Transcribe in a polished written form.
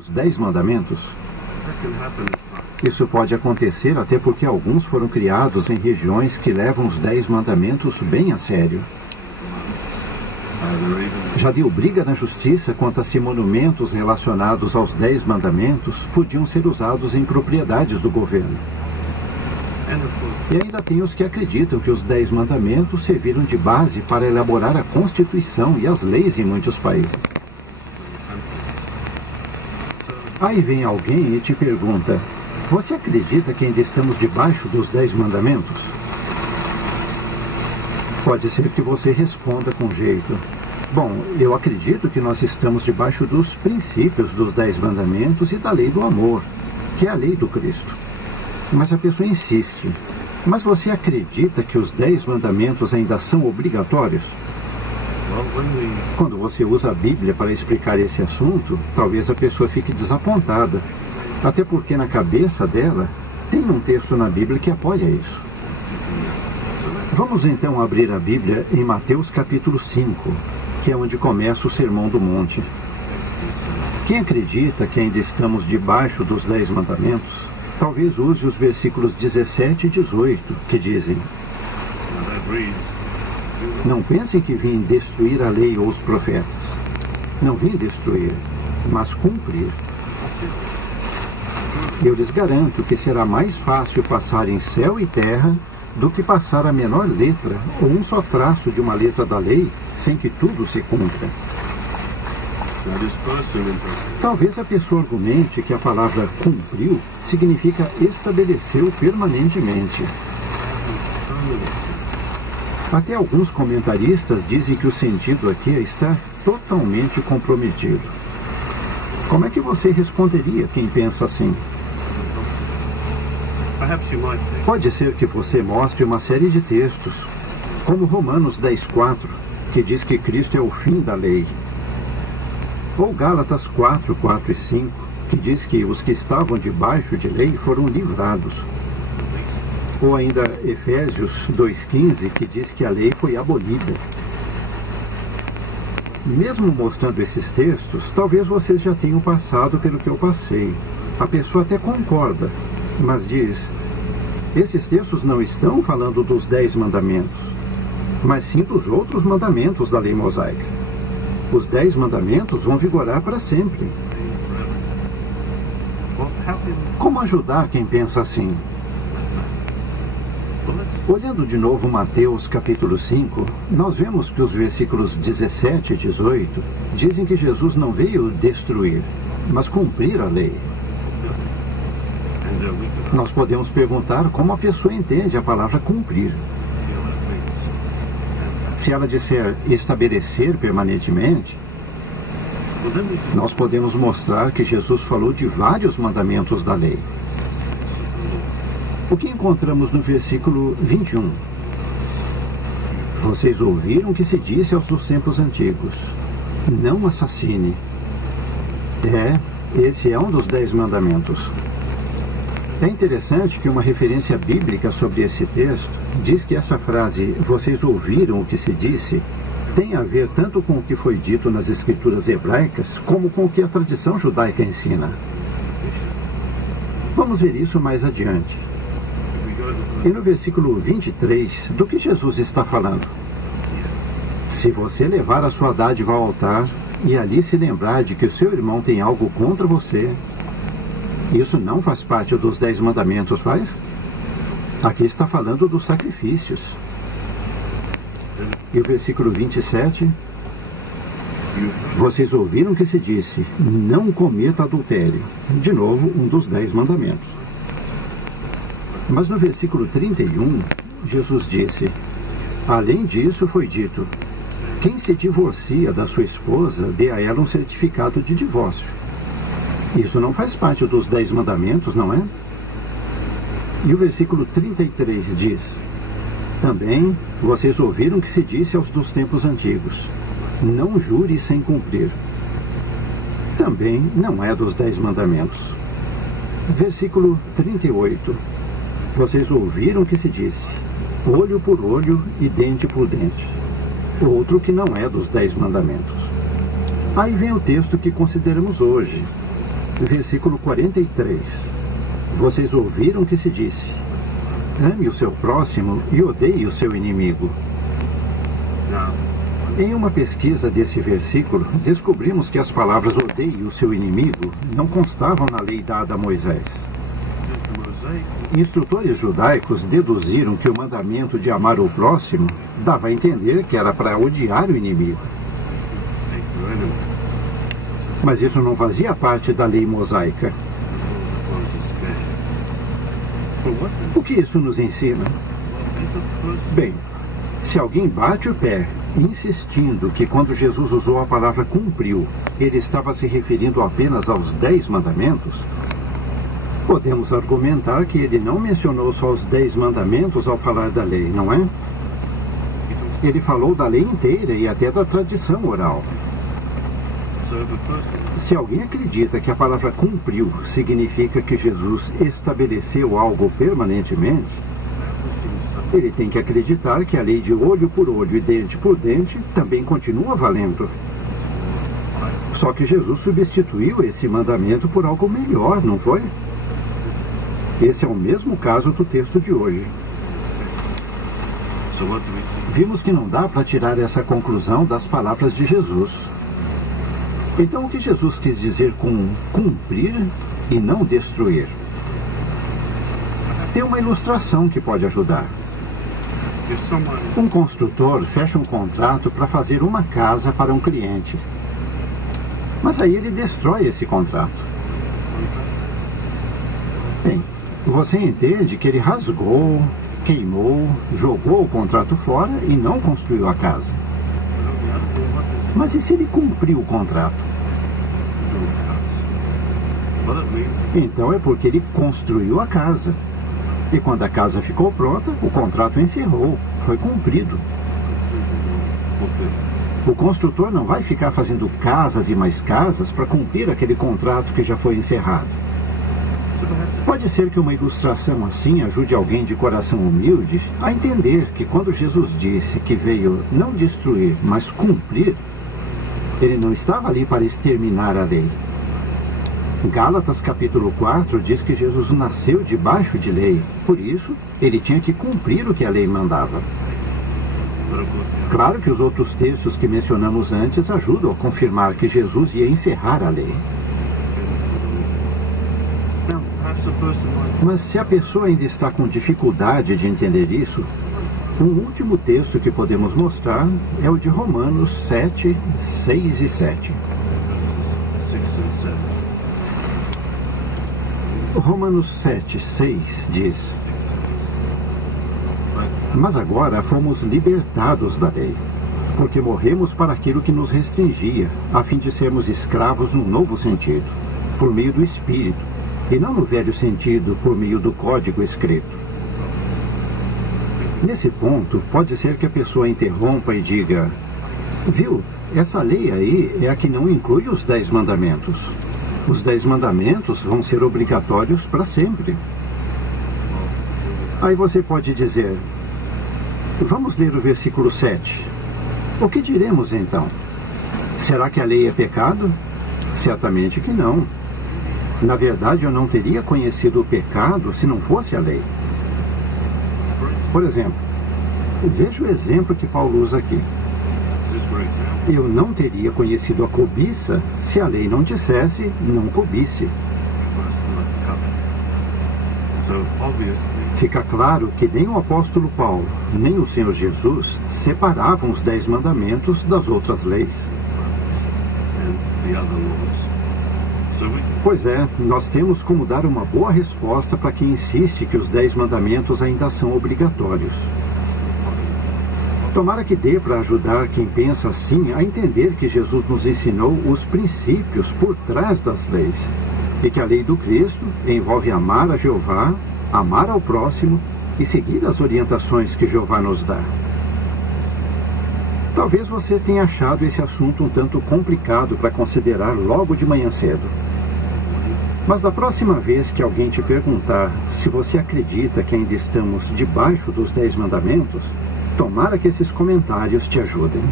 Os 10 mandamentos? Isso pode acontecer até porque alguns foram criados em regiões que levam os 10 mandamentos bem a sério. Já deu briga na justiça quanto a se monumentos relacionados aos 10 mandamentos podiam ser usados em propriedades do governo. E ainda tem os que acreditam que os 10 mandamentos serviram de base para elaborar a Constituição e as leis em muitos países. Aí vem alguém e te pergunta: você acredita que ainda estamos debaixo dos 10 mandamentos? Pode ser que você responda com jeito: bom, eu acredito que nós estamos debaixo dos princípios dos 10 mandamentos e da lei do amor, que é a lei do Cristo. Mas a pessoa insiste: mas você acredita que os 10 mandamentos ainda são obrigatórios? Quando você usa a Bíblia para explicar esse assunto, talvez a pessoa fique desapontada, até porque na cabeça dela tem um texto na Bíblia que apoia isso. Vamos então abrir a Bíblia em Mateus capítulo 5, que é onde começa o Sermão do Monte. Quem acredita que ainda estamos debaixo dos 10 mandamentos, talvez use os versículos 17 e 18, que dizem: não pensem que vim destruir a lei ou os profetas. Não vim destruir, mas cumprir. Eu lhes garanto que será mais fácil passar em céu e terra do que passar a menor letra ou um só traço de uma letra da lei sem que tudo se cumpra. Talvez a pessoa argumente que a palavra cumpriu significa estabeleceu permanentemente. Até alguns comentaristas dizem que o sentido aqui está totalmente comprometido. Como é que você responderia quem pensa assim? Pode ser que você mostre uma série de textos, como Romanos 10:4, que diz que Cristo é o fim da lei. Ou Gálatas 4:4 e 5, que diz que os que estavam debaixo de lei foram livrados. Ou ainda Efésios 2:15, que diz que a lei foi abolida. Mesmo mostrando esses textos, talvez vocês já tenham passado pelo que eu passei. A pessoa até concorda, mas diz: esses textos não estão falando dos 10 mandamentos, mas sim dos outros mandamentos da lei mosaica. Os 10 mandamentos vão vigorar para sempre. Como ajudar quem pensa assim? Olhando de novo Mateus capítulo 5, nós vemos que os versículos 17 e 18 dizem que Jesus não veio destruir, mas cumprir a lei. Nós podemos perguntar como a pessoa entende a palavra cumprir. Se ela disser estabelecer permanentemente, nós podemos mostrar que Jesus falou de vários mandamentos da lei. O que encontramos no versículo 21? Vocês ouviram que se disse aos dos tempos antigos: não assassine. Esse é um dos 10 mandamentos. É interessante que uma referência bíblica sobre esse texto diz que essa frase, vocês ouviram o que se disse, tem a ver tanto com o que foi dito nas escrituras hebraicas, como com o que a tradição judaica ensina. Vamos ver isso mais adiante. E no versículo 23, do que Jesus está falando? Se você levar a sua dádiva ao altar e ali se lembrar de que o seu irmão tem algo contra você, isso não faz parte dos 10 mandamentos, faz? Aqui está falando dos sacrifícios. E o versículo 27, vocês ouviram que se disse: não cometa adultério. De novo, um dos 10 mandamentos. Mas no versículo 31, Jesus disse: além disso foi dito, quem se divorcia da sua esposa, dê a ela um certificado de divórcio. Isso não faz parte dos 10 mandamentos, não é? E o versículo 33 diz: também vocês ouviram que se disse aos dos tempos antigos: não jure sem cumprir. Também não é dos 10 mandamentos. Versículo 38. Vocês ouviram que se disse: olho por olho e dente por dente. Outro que não é dos 10 mandamentos. Aí vem o texto que consideramos hoje. Versículo 43. Vocês ouviram que se disse: ame o seu próximo e odeie o seu inimigo. Em uma pesquisa desse versículo, descobrimos que as palavras odeie o seu inimigo não constavam na lei dada a Moisés. Instrutores judaicos deduziram que o mandamento de amar o próximo dava a entender que era para odiar o inimigo. Mas isso não fazia parte da lei mosaica. O que isso nos ensina? Bem, se alguém bate o pé, insistindo que quando Jesus usou a palavra cumpriu, ele estava se referindo apenas aos 10 mandamentos, podemos argumentar que ele não mencionou só os 10 mandamentos ao falar da lei, não é? Ele falou da lei inteira e até da tradição oral. Se alguém acredita que a palavra cumpriu significa que Jesus estabeleceu algo permanentemente, ele tem que acreditar que a lei de olho por olho e dente por dente também continua valendo. Só que Jesus substituiu esse mandamento por algo melhor, não foi? Esse é o mesmo caso do texto de hoje. Vimos que não dá para tirar essa conclusão das palavras de Jesus. Então, o que Jesus quis dizer com cumprir e não destruir? Tem uma ilustração que pode ajudar. Um construtor fecha um contrato para fazer uma casa para um cliente. Mas aí ele destrói esse contrato. Bem, você entende que ele rasgou, queimou, jogou o contrato fora e não construiu a casa. Mas e se ele cumpriu o contrato? Então é porque ele construiu a casa. E quando a casa ficou pronta, o contrato encerrou, foi cumprido. O construtor não vai ficar fazendo casas e mais casas para cumprir aquele contrato que já foi encerrado. Pode ser que uma ilustração assim ajude alguém de coração humilde a entender que quando Jesus disse que veio não destruir, mas cumprir, ele não estava ali para exterminar a lei. Gálatas capítulo 4 diz que Jesus nasceu debaixo de lei, por isso ele tinha que cumprir o que a lei mandava. Claro que os outros textos que mencionamos antes ajudam a confirmar que Jesus ia encerrar a lei. Mas se a pessoa ainda está com dificuldade de entender isso, um último texto que podemos mostrar é o de Romanos 7, 6 e 7. Romanos 7, 6 diz: mas agora fomos libertados da lei, porque morremos para aquilo que nos restringia, a fim de sermos escravos num novo sentido, por meio do Espírito, e não no velho sentido, por meio do código escrito. Nesse ponto, pode ser que a pessoa interrompa e diga: viu, essa lei aí é a que não inclui os 10 mandamentos. Os 10 mandamentos vão ser obrigatórios para sempre. Aí você pode dizer: vamos ler o versículo 7. O que diremos então? Será que a lei é pecado? Certamente que não. Na verdade, eu não teria conhecido o pecado se não fosse a lei. Por exemplo, veja o exemplo que Paulo usa aqui. Eu não teria conhecido a cobiça se a lei não dissesse não cobice. Fica claro que nem o apóstolo Paulo, nem o Senhor Jesus separavam os 10 mandamentos das outras leis. Pois é, nós temos como dar uma boa resposta para quem insiste que os 10 mandamentos ainda são obrigatórios. Tomara que dê para ajudar quem pensa assim a entender que Jesus nos ensinou os princípios por trás das leis, e que a lei do Cristo envolve amar a Jeová, amar ao próximo e seguir as orientações que Jeová nos dá. Talvez você tenha achado esse assunto um tanto complicado para considerar logo de manhã cedo. Mas da próxima vez que alguém te perguntar se você acredita que ainda estamos debaixo dos 10 mandamentos, tomara que esses comentários te ajudem.